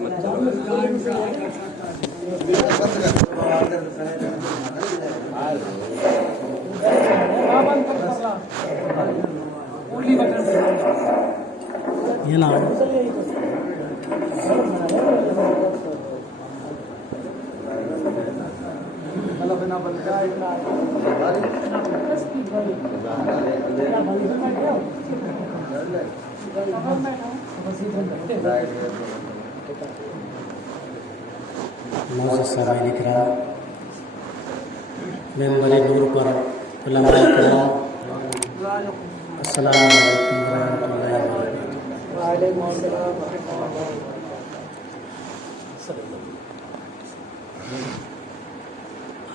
یہ نہ معزز سامعین کرام، ممبر نور پر علماء کرام، السلام علیکم ورحمۃ اللہ وبرکاتہ۔ وعلیکم السلام ورحمۃ اللہ۔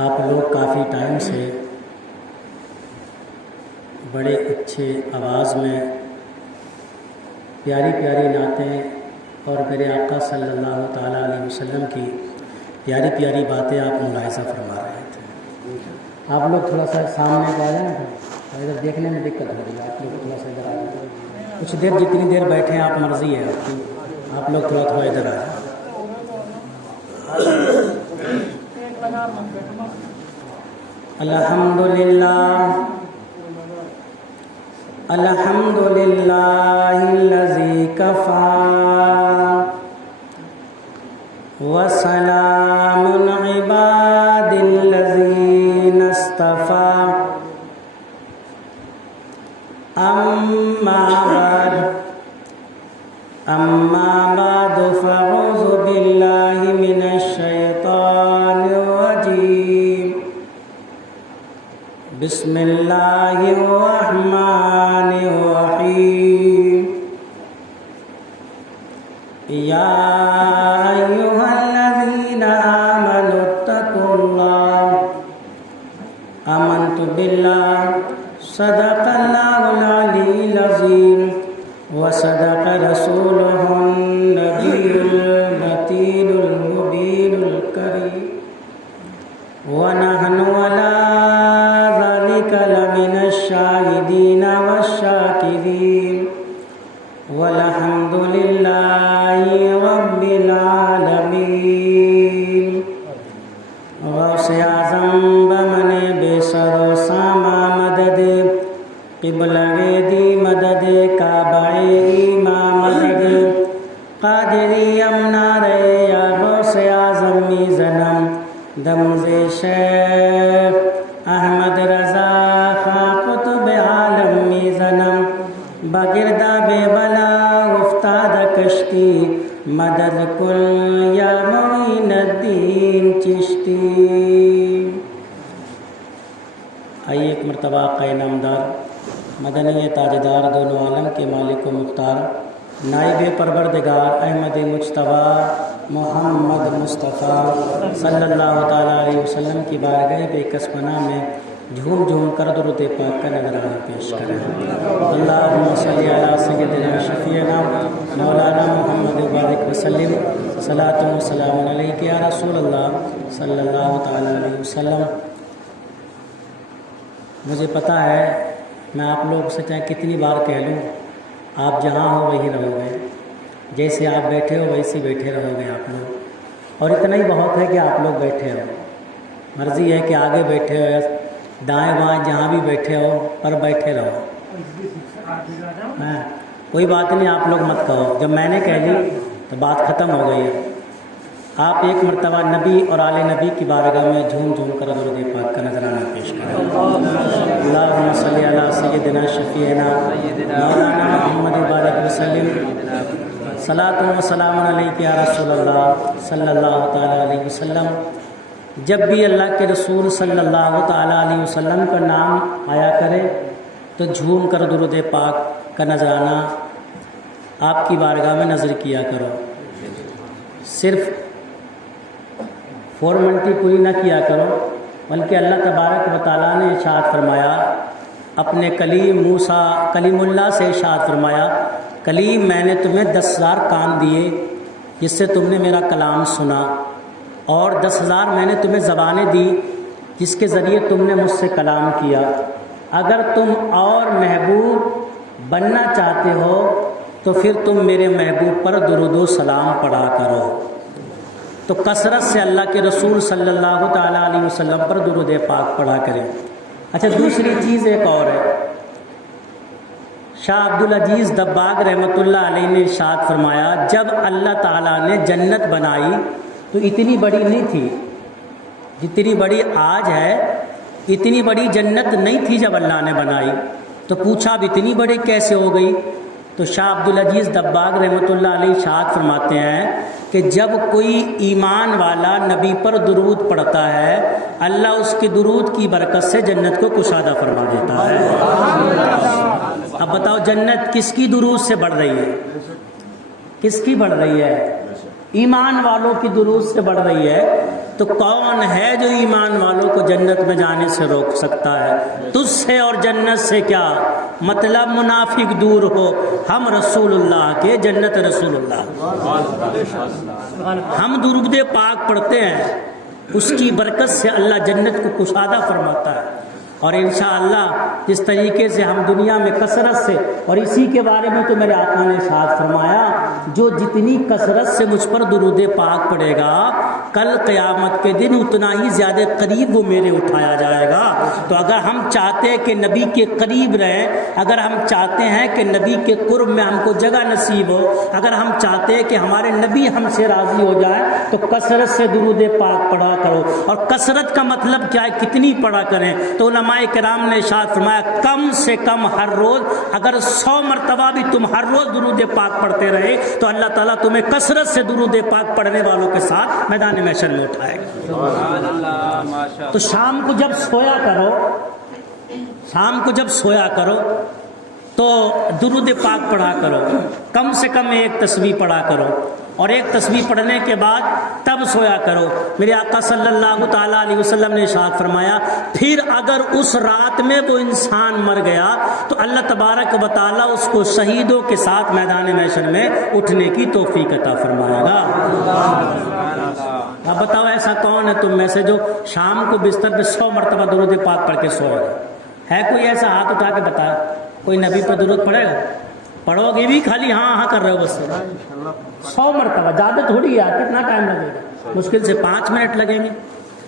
آپ لوگ کافی ٹائم سے بڑے اچھے آواز میں پیاری پیاری نعتیں اور میرے آقا صلی اللہ تعالیٰ علیہ وسلم کی پیاری پیاری باتیں آپ ملاحظہ فرما رہے تھے۔ آپ لوگ تھوڑا سا سامنے آ جائیں، ادھر دیکھنے میں دقت ہو رہی ہے، آپ لوگ تھوڑا سا ادھر آ جائیں، کچھ دیر جتنی دیر بیٹھے آپ مرضی ہے آپ کی، آپ لوگ تھوڑا تھوڑا ادھر آ جائیں۔ الحمد للہ الذی کفا وسلام عباد الذین اصطفى اما بعد فاعوذ باللہ من الشیطان الرجیم، بسم اللہ الرحمن الرحیم، یا ایہا الذین آمنوا اتقوا اللہ، آمنت باللہ، صدق اللہ العلی العظیم، وصدق رسولہ النبی المتین المبین الکریم، ونحن علی لمن الشاہدین والشاکرین، والحمد للہ رب العالمین۔ غوث اعظم بمن بے سر و ساما مدد، قبلہ دی مدد، کعبہ ایماں مدد، قادری امنار یا غوث اعظم میزنم، دمز شیخ احمد رضا خاں قطب عالم میزنم، بگردہ بے بلا افتاد کشتی، مدد کن یا معین الدین چشتی۔ آئیے ایک مرتبہ آقا نامدار مدنی تاجدار دونوں عالم کے مالک و مختار نائب پروردگار احمد مجتبیٰ محمد مصطفیٰ صلی اللہ تعالیٰ علیہ وسلم کی بارگاہ بے کس پناہ میں جھوم جھوم کر درود پاک کا نذرانہ پیش کریں۔ اللہم صلی علی سیدنا شفیعنا مولانا محمد وبارک وسلم، صلاۃ و سلام علیک یا رسول اللہ صلی اللہ تعالیٰ علیہ وسلم۔ مجھے پتہ ہے میں آپ لوگ سے چاہے کتنی بار کہہ لوں، آپ جہاں ہو وہی رہو گے، جیسے آپ بیٹھے ہو ویسے بیٹھے رہو گے آپ لوگ، اور اتنا ہی بہت ہے کہ آپ لوگ بیٹھے ہو۔ مرضی ہے کہ آگے بیٹھے ہو یا دائیں بائیں جہاں بھی بیٹھے ہو، پر بیٹھے رہو۔ کوئی بات نہیں، آپ لوگ مت کہو، جب میں نے کہہ لی تو بات ختم ہو گئی ہے۔ آپ ایک مرتبہ نبی اور آل نبی کی بارگاہ میں جھوم جھوم کر درود پاک کا نذرانہ پیش کریں۔ اللہم صلی علی سیدنا شفیعنا مولانا محمد وبارک وسلم، صلاۃ و سلام علیک یا رسول اللہ صلی اللہ تعالیٰ علیہ وسلم۔ جب بھی اللہ کے رسول صلی اللہ تعالیٰ علیہ وسلم کا نام آیا کرے تو جھوم کر درود پاک کا نذرانہ آپ کی بارگاہ میں نظر کیا کرو، صرف فارمیلٹی پوری نہ کیا کرو، بلکہ اللہ تبارک و تعالیٰ نے ارشاد فرمایا، اپنے کلیم موسیٰ کلیم اللہ سے ارشاد فرمایا، کلیم میں نے تمہیں 10,000 کان دیے جس سے تم نے میرا کلام سنا، اور 10,000 میں نے تمہیں زبانیں دی جس کے ذریعے تم نے مجھ سے کلام کیا۔ اگر تم اور محبوب بننا چاہتے ہو تو پھر تم میرے محبوب پر درود و سلام پڑھا کرو۔ تو کثرت سے اللہ کے رسول صلی اللہ تعالیٰ علیہ وسلم پر درود پاک پڑھا کریں۔ اچھا دوسری چیز ایک اور ہے، شاہ عبدالعزیز دباغ رحمۃ اللہ علیہ نے ارشاد فرمایا جب اللہ تعالیٰ نے جنت بنائی تو اتنی بڑی نہیں تھی جتنی بڑی آج ہے، اتنی بڑی جنت نہیں تھی جب اللہ نے بنائی، تو پوچھا اب اتنی بڑی کیسے ہو گئی؟ تو شاہ عبدالعزیز دباغ رحمۃ اللہ علیہ ارشاد فرماتے ہیں کہ جب کوئی ایمان والا نبی پر درود پڑھتا ہے اللہ اس کے درود کی برکت سے جنت کو کشادہ فرما دیتا ہے۔ اب بتاؤ جنت کس کی درود سے بڑھ رہی ہے؟ کس کی بڑھ رہی ہے؟ ایمان والوں کی درود سے بڑھ رہی ہے۔ تو کون ہے جو ایمان والوں کو جنت میں جانے سے روک سکتا ہے؟ تجھ سے اور جنت سے کیا مطلب، منافق دور ہو، ہم رسول اللہ کے، جنت رسول اللہ۔ ہم درود پاک پڑھتے ہیں، اس کی برکت سے اللہ جنت کو کشادہ فرماتا ہے۔ اور انشاءاللہ جس طریقے سے ہم دنیا میں کثرت سے، اور اسی کے بارے میں تو میرے آقا نے ارشاد فرمایا جو جتنی کثرت سے مجھ پر درود پاک پڑھے گا کل قیامت کے دن اتنا ہی زیادہ قریب وہ میرے اٹھایا جائے گا۔ تو اگر ہم چاہتے ہیں کہ نبی کے قریب رہیں، اگر ہم چاہتے ہیں کہ نبی کے قرب میں ہم کو جگہ نصیب ہو، اگر ہم چاہتے ہیں کہ ہمارے نبی ہم سے راضی ہو جائے تو کثرت سے درود پاک پڑھا کرو۔ اور کثرت کا مطلب کیا ہے؟ کتنی پڑھا کریں؟ تو علماء کرام نے ارشاد فرمایا کم سے کم ہر روز اگر 100 مرتبہ بھی تم ہر روز درود پاک پڑھتے رہے تو اللہ تعالیٰ تمہیں کثرت سے درود پاک پڑھنے والوں کے ساتھ میدان محشر میں اٹھائے گا۔ تو شام کو جب سویا کرو، شام کو جب سویا کرو تو درود پاک پڑھا کرو، کم سے کم ایک تسبیح پڑھا کرو، اور ایک تسبیح پڑھنے کے بعد تب سویا کرو۔ میرے آقا صلی اللہ تعالیٰ علیہ وسلم نے ارشاد فرمایا پھر اگر اس رات میں وہ انسان مر گیا تو اللہ تبارک و تعالیٰ اس کو شہیدوں کے ساتھ میدان محشر میں اٹھنے کی توفیق عطا فرمائے گا۔ اب بتاؤ ایسا کون ہے تم میں سے جو شام کو بستر پہ 100 مرتبہ درود پاک پڑھ کے سو رہے ہے؟ کوئی ایسا ہاتھ اٹھا کے بتا، کوئی نبی پر درود پڑھے گا؟ پڑھو گے بھی خالی ہاں ہاں کر رہے ہو بس، 100 مرتبہ زیادہ تھوڑی ہے، کتنا ٹائم لگے گا؟ مشکل سے 5 منٹ لگیں گے،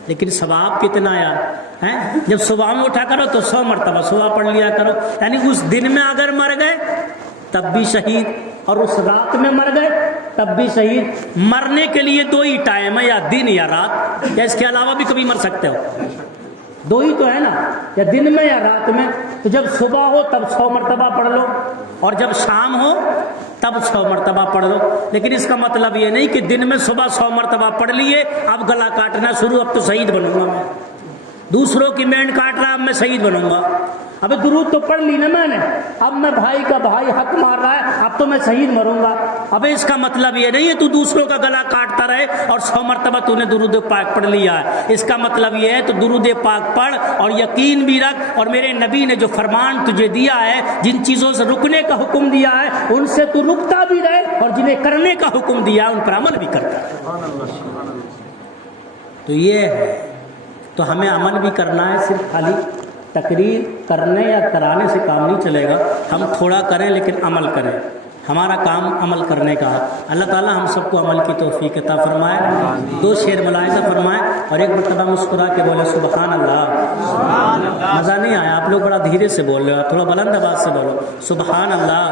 لیکن ثواب کتنا یار ہیں۔ جب صبح میں اٹھا کرو تو 100 مرتبہ صبح پڑھ لیا کرو، یعنی اس دن میں اگر مر گئے تب بھی شہید، اور اس رات میں مر گئے تب بھی شہید۔ مرنے کے لیے 2 ہی ٹائم ہے، یا دن یا رات، یا اس کے علاوہ بھی کبھی مر سکتے ہو، 2 ہی تو ہے نا، یا دن میں یا رات میں۔ تو جب صبح ہو تب 100 مرتبہ پڑھ لو، اور جب شام ہو تب 100 مرتبہ پڑھ لو۔ لیکن اس کا مطلب یہ نہیں کہ دن میں صبح 100 مرتبہ پڑھ لیے اب گلا کاٹنا شروع، اب تو شہید بنوں گا میں، دوسروں کی مینڈ کاٹ رہا اب میں شہید بنوں گا۔ ابھی درود تو پڑھ لی نا میں نے، اب میں بھائی کا بھائی حق مار رہا ہے اب تو میں شہید مروں گا۔ ابھی اس کا مطلب یہ نہیں ہے تو دوسروں کا گلا کاٹتا رہے اور 100 مرتبہ تو نے درود پاک پڑھ لیا ہے۔ اس کا مطلب یہ ہے تو درود پاک پڑھ اور یقین بھی رکھ، اور میرے نبی نے جو فرمان تجھے دیا ہے، جن چیزوں سے رکنے کا حکم دیا ہے ان سے تو رکتا بھی رہے، اور جنہیں کرنے کا حکم دیا ہے ان پر عمل بھی کرتا ہے۔ تو یہ ہے، تو ہمیں عمل بھی کرنا ہے، صرف خالی تقریر کرنے یا کرانے سے کام نہیں چلے گا۔ ہم تھوڑا کریں لیکن عمل کریں، ہمارا کام عمل کرنے کا ہے۔ اللہ تعالیٰ ہم سب کو عمل کی توفیق عطا فرمائے۔ 2 شعر ملاحظہ فرمائے اور ایک مرتبہ مسکرا کے بولے سبحان اللہ۔ مزہ نہیں آیا؟ آپ لوگ بڑا دھیرے سے بول رہے ہو، تھوڑا بلند آواز سے بولو سبحان اللہ۔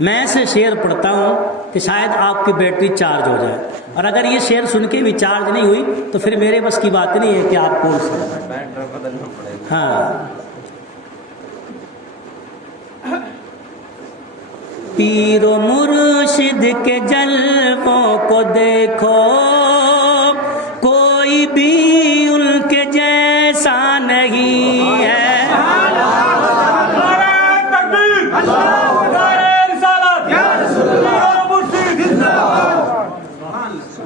میں ایسے شعر پڑھتا ہوں کہ شاید آپ کی بیٹری چارج ہو جائے، اور اگر یہ شعر سن کے بھی چارج نہیں ہوئی تو پھر میرے بس کی بات نہیں ہے کہ آپ کو ہاں۔ پیر و مرشد کے جلووں کو دیکھو، کوئی بھی ان کے جیسا نہیں ہے۔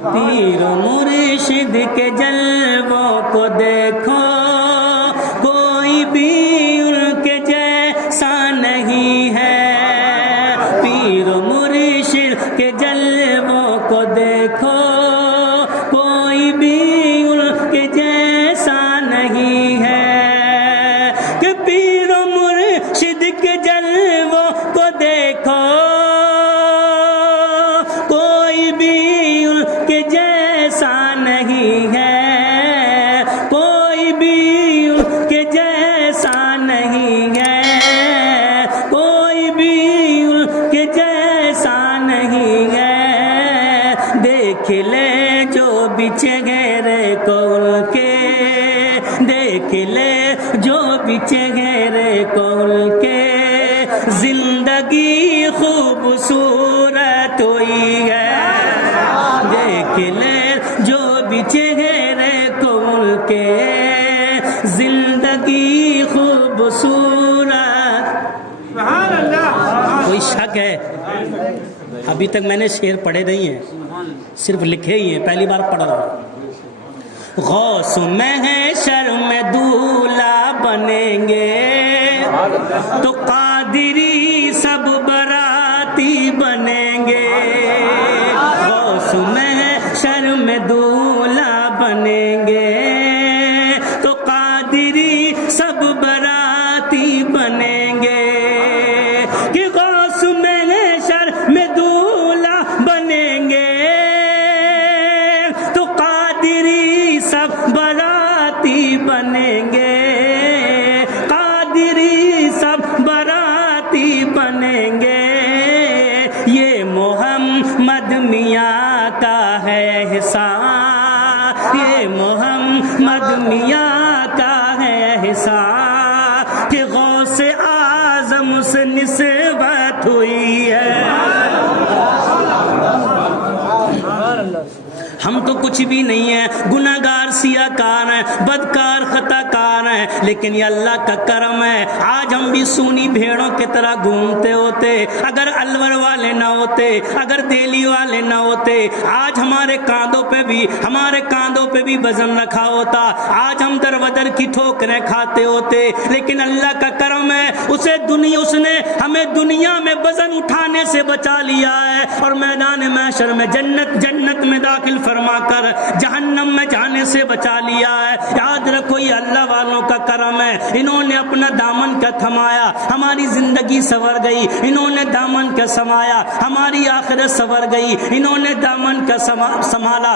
پیر و مرشد کے جلووں کو دیکھو، کوئی بھی ان کے جیسا نہیں ہے۔ پیر و مرشد کے جلووں کو دیکھو، کوئی بھی ان کے جیسا نہیں ہے۔ کہ پیر و مرشد کے جلووں دیکھو کوئی بھی ان کے جیسا نہیں ہے، کوئی بھی ان کے جیسا نہیں ہے، کوئی بھی ان کے جیسا نہیں ہے، دیکھ لے جو بھی چہرے کو ان کے، دیکھ لے جو بھی چہرے کو ان کے، زندگی خوبصورت ہوئی ہے، دیکھ لے جو بھی چہرے کو ان کے، زندگی خوبصورت۔ سبحان اللہ۔ کوئی شک ہے؟ ابھی تک میں نے شعر پڑھے نہیں ہیں، صرف لکھے ہی ہیں، پہلی بار پڑھ رہا ہوں۔ غوث محشر میں دولہا بنیں گے تو قادری سب براتی بنیں گے، غوث محشر میں دولہا بنیں گے تو قادری سب براتی بنیں گے، کہ غوث محشر میں دولہا بنیں گے تو قادری سب براتی بنیں گے، قادری سب براتی بنیں گے، یہ محمد میاں کا ہے احسان، یہ محمد میاں کا ہے احسان، کہ غوث اعظم سے نسبت ہوئی ہے۔ ہم تو کچھ بھی نہیں ہیں، گناہ گار سیاہ کار ہیں، بدکار خطا کار ہیں، لیکن یہ اللہ کا کرم ہے، آج ہم بھی سونی بھیڑوں کی طرح گھومتے ہوتے، اگر الور والے نہ ہوتے، اگر دہلی والے نہ ہوتے، آج ہمارے کاندھوں پہ بھی وزن رکھا ہوتا، آج ہم در بدر کی ٹھوکریں کھاتے ہوتے، لیکن اللہ کا کرم ہے، اس نے ہمیں دنیا میں وزن اٹھانے سے بچا لیا ہے، اور میدان محشر میں جنت میں داخل فرما کر جہنم میں جانے سے بچا لیا ہے۔ یاد رکھو یہ اللہ والوں کا کرم ہے، انہوں نے اپنا دامن کا تھمایا، ہماری زندگی سنور گئی، انہوں نے دامن کا سنبھالا، ہماری آخرت سنور گئی، انہوں نے دامن کا سنبھالا،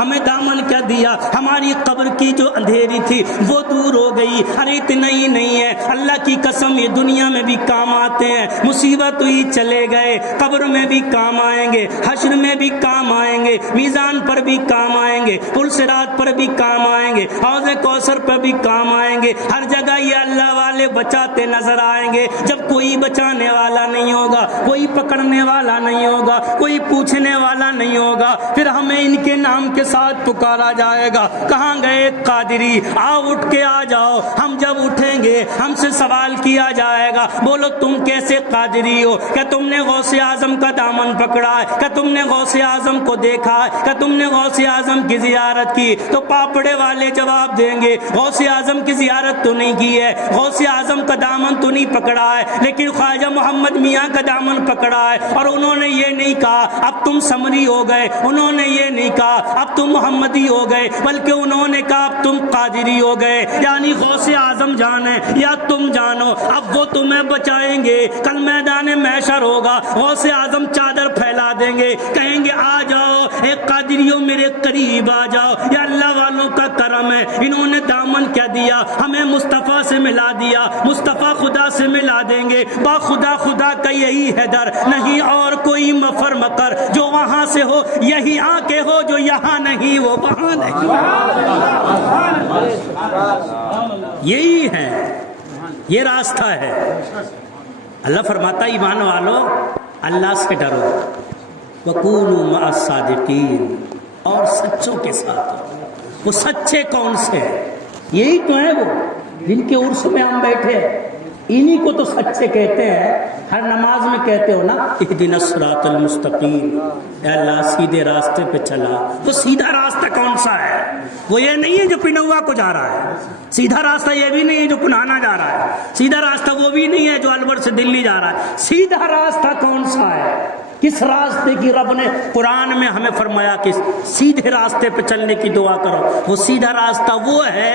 ہمیں دامن کیا دیا، ہماری قبر کی جو اندھیری تھی وہ دور ہو گئی۔ ارے اتنا ہی نہیں ہے، اللہ کی قسم یہ دنیا میں بھی کام آتے ہیں، مصیبت ہوئی چلے گئے، قبر میں بھی کام آئیں گے، حشر میں بھی کام آئیں گے، میزان پر بھی کام آئیں گے، پل صراط پر بھی کام آئیں گے، حوض کوثر پر بھی کام آئیں گے، ہر جگہ یہ اللہ والے بچاتے نظر آئیں گے۔ جب کوئی بچانے والا نہیں ہوگا، کوئی پکڑنے والا نہیں ہوگا، کوئی پوچھنے والا نہیں ہوگا، پھر ہمیں ان کے نام کے ساتھ پکارا جائے گا، کہاں گئے قادری، آؤ اٹھ کے آ جاؤ۔ ہم جب اٹھیں گے ہم سے سوال کیا جائے گا، بولو تم کیسے قادری ہو؟ کیا تم نے غوث اعظم کا دامن پکڑا ہے؟ کیا تم نے غوث اعظم کو دیکھا ہے؟ کیا تم نے غوث اعظم کی زیارت کی؟ تو پاپڑے والے جواب دیں گے غوث اعظم کی زیارت تو نہیں کی ہے، غوث اعظم کا دامن تو نہیں پکڑا ہے، لیکن خواجہ محمد میاں کا دامن پکڑا ہے، اور انہوں نے یہ نہیں کہا اب تم سمری ہو گئے، انہوں نے یہ نہیں کہا اب تم محمدی ہو گئے، بلکہ انہوں نے کہا اب تم قادری ہو گئے، یعنی غوث اعظم جانے یا تم جانو، اب وہ تمہیں بچائیں گے۔ کل میدان محشر ہوگا، غوث اعظم چادر پھیلا دیں گے، کہیں گے آ جاؤ ایک قادریوں میرے قریب آ جاؤ۔ یا اللہ والوں کا کرم ہے، انہوں نے دامن کیا دیا، ہمیں مصطفیٰ سے ملا دیا، مصطفیٰ خدا سے ملا دیں گے، با خدا خدا کا یہی ہے در، نہیں اور کوئی مفر مکر، جو وہاں سے ہو یہی آ کے ہو، جو یہاں نہیں وہ وہاں نہیں۔ یہی ہے، یہ راستہ ہے۔ اللہ فرماتا ایمان والو اللہ سے ڈرو، وَكُونُوا مَعَ الصَّادِقِينَ، اور سچوں کے ساتھ۔ وہ سچے کون سے ہیں؟ یہی تو ہیں وہ جن کے عرس میں ہم بیٹھے، انہی کو تو سچے کہتے ہیں۔ ہر نماز میں کہتے ہو نا اہدنا الصراط المستقیم، اے اللہ سیدھے راستے پہ چلا۔ وہ سیدھا راستہ کون سا ہے؟ وہ یہ نہیں ہے جو پنوا کو جا رہا ہے، سیدھا راستہ یہ بھی نہیں ہے جو پنانا جا رہا ہے، سیدھا راستہ وہ بھی نہیں ہے جو الور سے دلی جا رہا ہے۔ سیدھا راستہ کون سا ہے؟ کس راستے کی رب نے قرآن میں ہمیں فرمایا کہ سیدھے راستے پہ چلنے کی دعا کرو؟ وہ سیدھا راستہ وہ ہے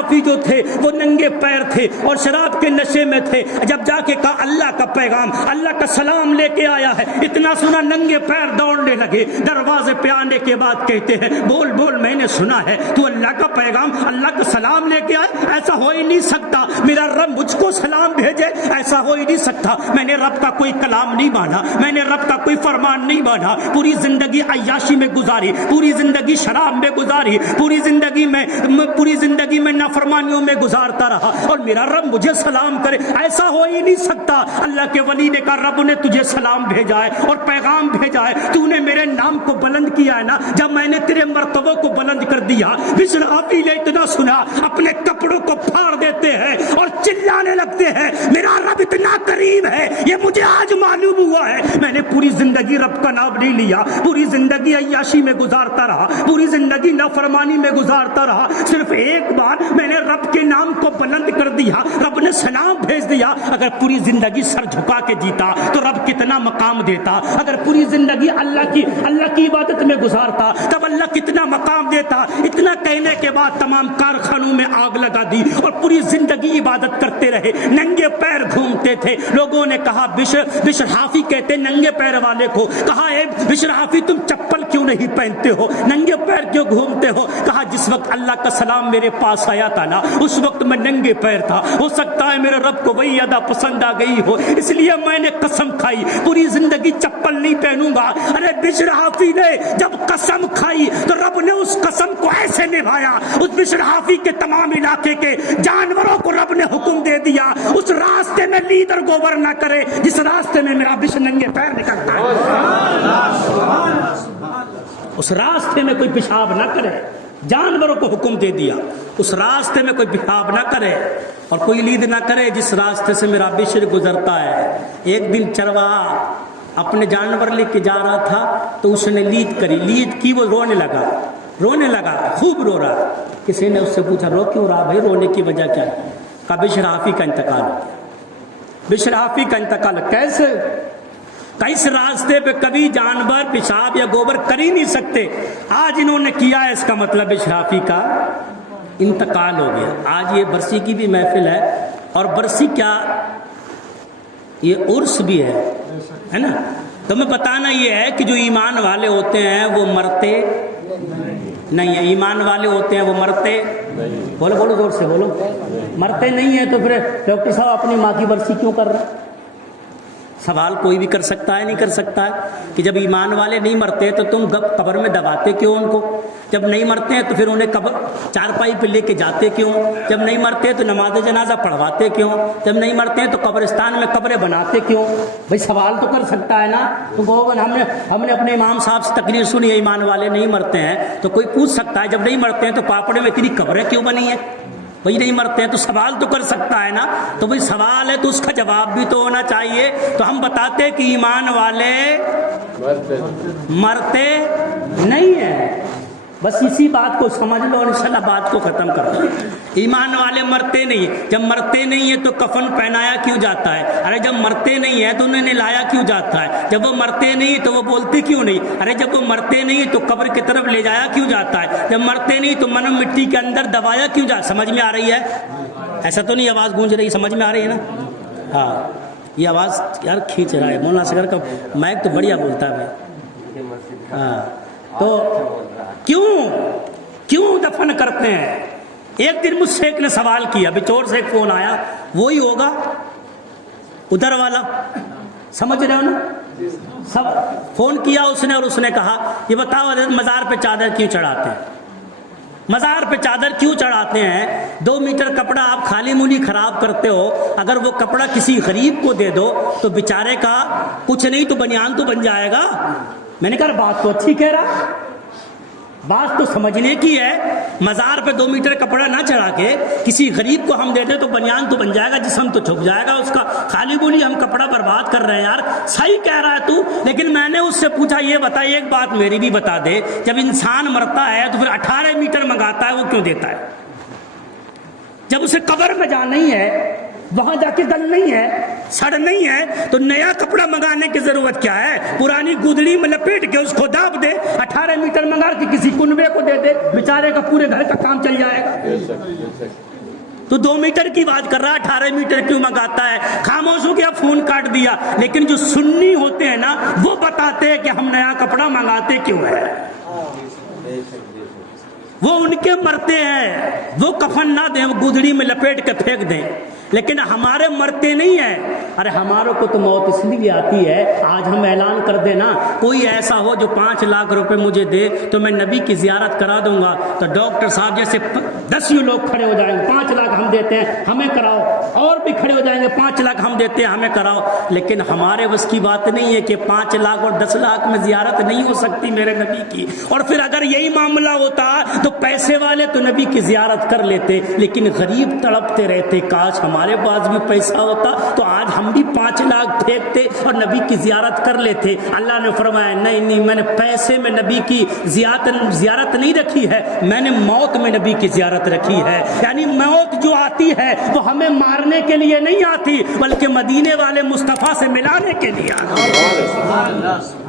حافی جو تھے وہ ننگے پیر تھے اور شراب کے نشے میں تھے. جب جا کے کہا اللہ کا پیغام، اللہ کا سلام لے کے آیا ہے، اتنا سنا ننگے پیر دوڑنے لگے. دروازے پہ آنے کے بعد کہتے ہیں بول بول میں نے سنا ہے تو اللہ کا پیغام، اللہ کا سلام لے کے آئے. ایسا ہو ہی نہیں سکتا، میرا رب مجھ کو سلام بھیجے، ایسا ہو ہی نہیں سکتا. میں نے رب کا کوئی کلام نہیں مانا، میں نے رب کا کوئی فرمان نہیں مانا. پوری زندگی عیاشی میں گزاری، پوری زندگی شراب میں گزاری، پوری زندگی میں نافرمانیوں میں گزارتا رہا اور میرا رب مجھے سلام کرے، ایسا ہو ہی نہیں سکتا. اللہ کے ولی نے کہا رب نے تجھے سلام بھیجا ہے اور پیغام بھیجا ہے، تو نے میرے نام کو بلند کیا ہے نا. جب میں نے تیرے مرتبوں کو بلند کر دیا، بشر حافی نے اتنا سنا اپنے کپڑوں کو پھاڑ دیتے ہیں اور چلانے لگتے ہیں میرا رب اتنا قریب ہے، یہ مجھے آج معلوم ہوا ہے. میں نے پوری زندگی رب کا نام نہیں لیا، پوری زندگی عیاشی میں گزارتا رہا، پوری زندگی نافرمانی میں گزارتا رہا. صرف ایک بار میں نے رب کے نام کو بلند کر دیا، رب نے سلام بھیج دیا. اگر پوری زندگی سر جھکا کے جیتا تو رب کتنا مقام دیتا. اگر پوری زندگی اللہ کی عبادت میں گزارتا تب اللہ کتنا مقام دیتا. اتنا کہنے کے بعد تمام کارخانوں میں آگ لگا دی اور پوری زندگی عبادت کرتے رہے، ننگے پیر گھومتے تھے. لوگوں نے کہا بشر حافی کہتے ننگے پیر والے کو، کہا اے بشر حافی تم چپل کیوں نہیں پہنتے ہو، ننگے پیر کیوں گھومتے ہو؟ کہا جس وقت اللہ کا سلام میرے پاس آیا تھا نا اس وقت میں ننگے پیر تھا، ہو سکتا ہے میرے رب کو وہی ادا پسند آ گئی ہو، اس لیے میں نے قسم کھائی پوری زندگی چپل نہیں پہنوں گا. ارے بشر حافی نے جب قسم کھائی تو رب نے اس قسم کو ایسے نبھایا، اس بشر حافی کے تمام علاقے کے جانوروں کو رب نے حکم دے دیا اس راستے میں لیڈر گوبر نہ کرے جس راستے میں میرا بشر ننگے پیر نکلتا ہے، اس راستے میں کوئی پیشاب نہ کرے. جانوروں کو حکم دے دیا اس راستے میں کوئی پیشاب نہ کرے اور کوئی لید نہ کرے جس راستے سے میرا بشر گزرتا ہے. ایک دن چرواہا اپنے جانور لے کے جا رہا تھا تو اس نے لید کی وہ رونے لگا خوب رو رہا. کسی نے اس سے پوچھا رو کیوں رہا بھائی، رونے کی وجہ کیا ہے؟ کہا بشر حافی کا انتقال ہو گیا. بشر حافی کا انتقال کیسے؟ اس راستے پہ کبھی جانور پیشاب یا گوبر کر ہی نہیں سکتے، آج انہوں نے کیا ہے، اس کا مطلب بشر حافی کا انتقال ہو گیا. آج یہ برسی کی بھی محفل ہے اور برسی کیا یہ عرس بھی ہے نا. تو میں بتانا یہ ہے کہ جو ایمان والے ہوتے ہیں وہ مرتے نہیں ہیں، ایمان والے ہوتے ہیں وہ مرتے بولو زور سے بولو، مرتے نہیں ہیں. تو پھر ڈاکٹر صاحب اپنی ماں کی برسی کیوں کر رہے؟ سوال کوئی بھی کر سکتا ہے، نہیں کر سکتا ہے کہ جب ایمان والے نہیں مرتے تو تم قبر میں دباتے کیوں ان کو؟ جب نہیں مرتے ہیں تو پھر انہیں قبر چارپائی پہ لے کے جاتے کیوں؟ جب نہیں مرتے تو نماز جنازہ پڑھواتے کیوں؟ جب نہیں مرتے ہیں تو قبرستان میں قبریں بناتے کیوں؟ بھائی سوال تو کر سکتا ہے نا. تو ہم نے اپنے امام صاحب سے تقریر سنی ہے ایمان والے نہیں مرتے ہیں، تو کوئی پوچھ سکتا ہے جب نہیں مرتے ہیں تو پاپڑے میں اتنی قبریں کیوں بنی ہیں؟ وہی نہیں مرتے ہیں تو سوال تو کر سکتا ہے نا. تو وہی سوال ہے تو اس کا جواب بھی تو ہونا چاہیے. تو ہم بتاتے کہ ایمان والے مرتے نہیں ہیں، بس اسی بات کو سمجھ لو اور انشاءاللہ بات کو ختم کر دو. ایمان والے مرتے نہیں ہیں. جب مرتے نہیں ہیں تو کفن پہنایا کیوں جاتا ہے؟ ارے جب مرتے نہیں ہیں تو انہیں نہلایا کیوں جاتا ہے؟ جب وہ مرتے نہیں تو وہ بولتے کیوں نہیں؟ ارے جب وہ مرتے نہیں تو قبر کی طرف لے جایا کیوں جاتا ہے؟ جب مرتے نہیں تو منم مٹی کے اندر دبایا کیوں جاتا؟ سمجھ میں آ رہی ہے؟ ایسا تو نہیں آواز گونج رہی، سمجھ میں آ رہی ہے نا؟ ہاں یہ آواز یار کھینچ رہا ہے. مولانا اصغر کا مائک تو بڑھیا بولتا ہے بھائی. ہاں تو کیوں دفن کرتے ہیں؟ ایک دن مجھ سے ایک نے سوال کیا، بچور سے ایک فون آیا، وہی ہوگا ادھر والا، سمجھ رہے ہو نا؟ سب فون کیا اس نے اور اس نے کہا یہ بتاؤ مزار پہ چادر کیوں چڑھاتے ہیں؟ مزار پہ چادر کیوں چڑھاتے ہیں؟ 2 میٹر کپڑا آپ خالی مولی خراب کرتے ہو، اگر وہ کپڑا کسی غریب کو دے دو تو بیچارے کا کچھ نہیں تو بنیان تو بن جائے گا. میں نے کہا بات تو اچھی کہہ رہا، بات تو سمجھنے کی ہے. مزار پہ 2 میٹر کپڑا نہ چڑھا کے کسی غریب کو ہم دے دیں تو بنیان تو بن جائے گا، جسم تو چھپ جائے گا اس کا. خالی بولی ہم کپڑا برباد کر رہے ہیں. یار صحیح کہہ رہا ہے تو، لیکن میں نے اس سے پوچھا یہ بتا، ایک بات میری بھی بتا دے، جب انسان مرتا ہے تو پھر 18 میٹر منگاتا ہے، وہ کیوں دیتا ہے؟ جب اسے قبر میں جانا نہیں ہے، وہاں جا کے دل نہیں ہے، سڑ نہیں ہے، تو نیا کپڑا منگانے کی ضرورت کیا ہے؟ پرانی گودڑی میں لپیٹ کے اس کو داب دے، 18 میٹر منگا کے کسی کنوے کو دے دے، بیچارے کا پورے گھر کا کام چل جائے گا. تو 2 میٹر کی بات کر رہا ہے، 18 میٹر کیوں منگاتا ہے؟ خاموش ہو گیا، فون کاٹ دیا۔ لیکن جو سنی ہوتے ہیں نا، وہ بتاتے ہیں کہ ہم نیا کپڑا منگاتے کیوں ہے۔ وہ ان کے مرتے ہیں، وہ کفن نہ دیں، وہ گودڑی میں لپیٹ کے پھینک دیں، لیکن ہمارے مرتے نہیں ہیں۔ ارے ہماروں کو تو موت اس لیے آتی ہے، آج ہم اعلان کر دیں نا، کوئی ایسا ہو جو 5 لاکھ روپے مجھے دے تو میں نبی کی زیارت کرا دوں گا، تو ڈاکٹر صاحب جیسے 10 لوگ کھڑے ہو جائیں گے، 5 لاکھ ہم دیتے ہیں ہمیں کراؤ، اور بھی کھڑے ہو جائیں گے، 5 لاکھ ہم دیتے ہیں ہمیں کراؤ۔ لیکن ہمارے بس کی بات نہیں ہے کہ 5 لاکھ اور 10 لاکھ میں زیارت نہیں ہو سکتی میرے نبی کی۔ اور پھر اگر یہی معاملہ ہوتا تو پیسے والے تو نبی کی زیارت کر لیتے، لیکن غریب تڑپتے رہتے، کاش ہمارے پاس بھی پیسہ ہوتا تو آج ہم بھی 5 لاکھ پھینکتے اور نبی کی زیارت کر لیتے۔ اللہ نے فرمایا نہیں، میں نے پیسے میں نبی کی زیارت نہیں رکھی ہے، میں نے موت میں نبی کی زیارت رکھی ہے۔ یعنی موت جو آتی ہے وہ ہمیں مارنے کے لیے نہیں آتی، بلکہ مدینے والے مصطفیٰ سے ملانے کے لیے آتی ہے۔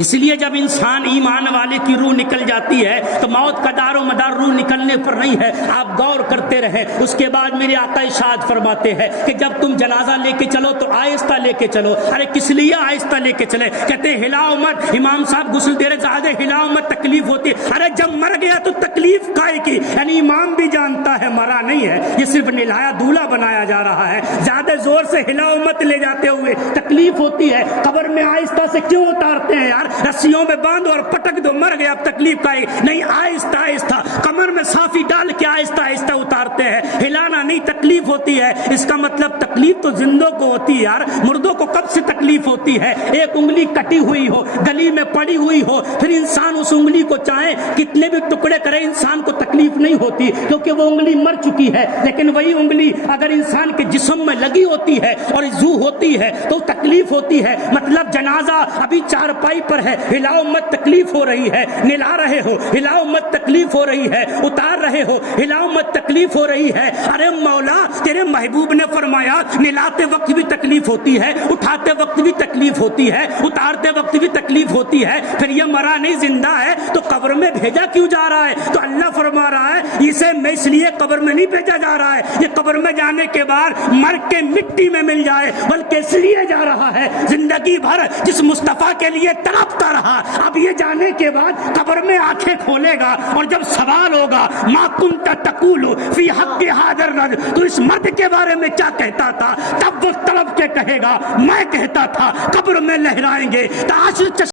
اس لیے جب انسان ایمان والے کی روح نکل جاتی ہے تو موت کا دار و مدار روح نکلنے پر نہیں ہے، آپ غور کرتے رہے۔ اس کے بعد میرے آقا ارشاد فرماتے ہیں کہ جب تم جنازہ لے کے چلو تو آہستہ لے کے چلو۔ ارے کس لیے آہستہ لے کے چلے؟ کہتے ہیں ہلاؤ مت، امام صاحب غسل دے رہے، زیادہ ہلاؤ مت، تکلیف ہوتی ہے۔ ارے جب مر گیا تو تکلیف کائے کی؟ یعنی امام بھی جانتا ہے مرا نہیں ہے، یہ صرف نلایا دولہا بنایا جا رہا ہے۔ زیادہ زور سے ہلاؤ مت لے جاتے ہوئے، تکلیف ہوتی ہے۔ قبر میں آہستہ سے کیوں اتارتے ہیں یار؟ رسیوں میں باندھو اور پٹک دو، مر گیا، اب تکلیف کا نہیں، آہستہ آہستہ کمر میں صافی ڈال کے آہستہ آہستہ اتارتے ہیں، ہلانا نہیں، تکلیف ہوتی ہے۔ اس کا مطلب تکلیف تو زندوں کو ہوتی ہے یار، مردوں کو کب سے تکلیف ہوتی ہے؟ ایک انگلی کٹی ہوئی ہو، گلی میں پڑی ہوئی ہو، پھر انسان اس انگلی کو چاہے کتنے بھی ٹکڑے کرے، انسان کو تکلیف نہیں ہوتی کیونکہ وہ انگلی مر چکی ہے۔ لیکن وہی انگلی اگر انسان کے جسم میں لگی ہوتی ہے اور زو ہوتی ہے تو تکلیف ہوتی ہے۔ مطلب جنازہ ابھی چارپائی پر ہے، ہلاؤ مت، تکلیف ہو رہی ہے، نلا رہے ہو، ہلاؤ مت، تکلیف ہو رہی ہے، اتار رہے ہو، ہلاؤ مت، تکلیف ہو رہی ہے۔ ارے مولا تیرے محبوب نے فرمایا نلاتے وقت بھی تکلیف ہوتی ہے، اٹھاتے وقت بھی تکلیف ہوتی ہے، اتارتے وقت بھی تکلیف ہوتی ہے، پھر یہ مرا نہیں زندہ ہے تو قبر میں بھیجا کیوں جا رہا ہے؟ تو اللہ فرما رہا ہے اسے میں اس لیے قبر میں نہیں بھیجا جا رہا ہے یہ قبر میں جانے کے بعد مر کے مٹی میں مل جائے، بلکہ اس لیے جا رہا ہے زندگی بھر جس مصطفیٰ کے لیے تڑپتا رہا، اب یہ جانے کے بعد قبر میں آنکھیں کھولے گا اور جب سوال ہوگا ما کنت تقول فی حق حاضر رد، تو اس مرد کے بارے میں کیا کہتا تھا؟ تب وہ تڑپ کے کہے گا میں کہتا تھا قبر میں لہرائیں گے تاش